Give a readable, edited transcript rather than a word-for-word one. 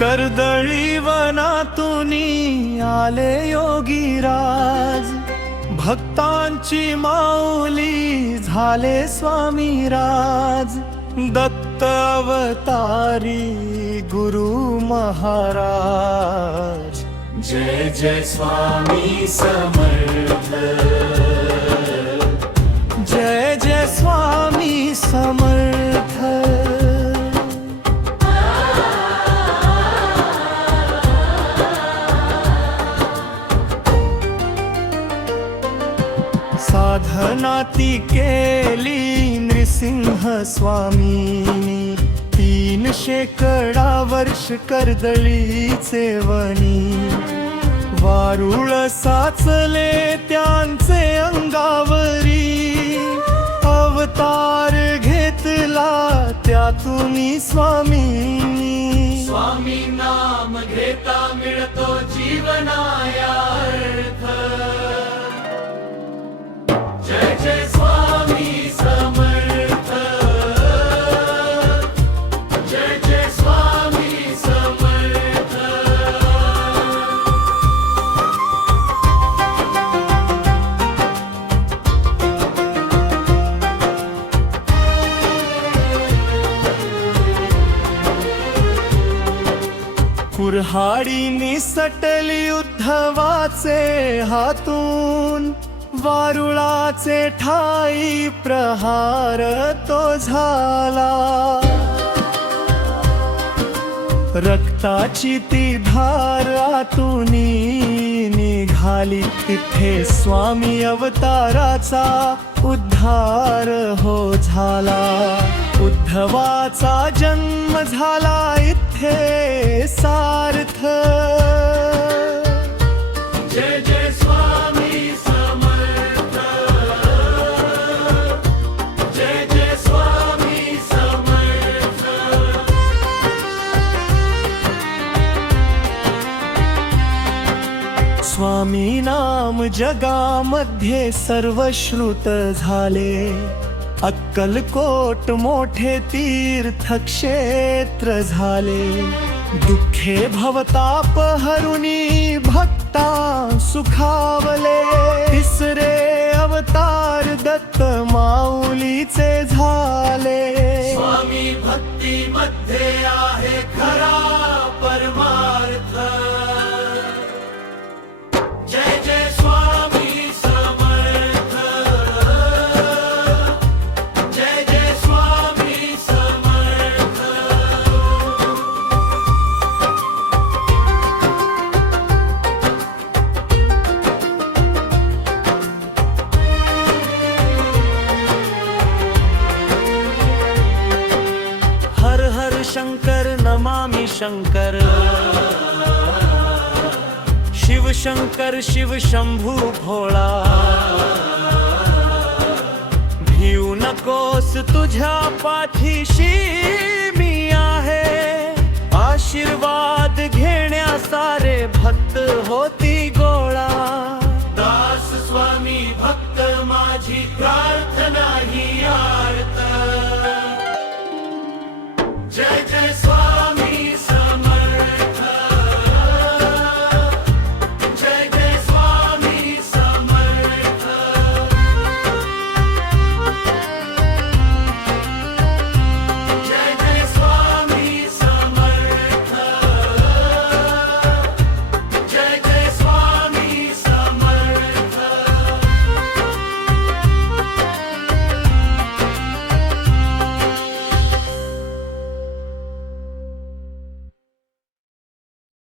कर्दळी वनातूनी आले योगीराज, भक्तांची माऊली झाले स्वामीराज। दत्त अवतारी गुरु महाराज, जय जय स्वामी समर्थ, जय जय स्वामी समर्थ। साधना ती केली नृसिंह स्वामीनी, 300 वर्ष कर्दळीचे वनी। वारुळ साचले त्यांचे अंगावरी, अवतार घेतला त्यातून स्वामींनी। स्वामी नाम घेता मिळतो जीवनाया अर्थ, जय जय स्वामी समर्थ, जय जय स्वामी समर्थ। कुऱ्हाडी निसटली उद्धवाचे हातून, वारुळाचे ठाई प्रहार तो झाला। रक्ताची ती धार आतूनी निघाली, तिथे स्वामी अवताराचा उद्धार हो झाला। उद्धवाचा जन्म झाला इथे सार्थ, जय जय स्वामी समर्थ, जय जय स्वामी समर्थ। स्वामी नाम जगामध्ये सर्वश्रुत झाले, अक्कलकोट मोठे तीर्थक्षेत्र झाले। दुःखे भवताप हरुनी भक्ता सुखावले, तिसरे अवतार दत्त माऊलीचे झाले। स्वामी भक्ती मध्ये आहे खरा परमार्थ, जय जय स्वामी समर्थ, जय जय स्वामी समर्थ। हर हर शंकर नमामि शंकर, शिव शंकर शिव शंभू भोळा। भिऊ नकोस तुझ्या पाठीशी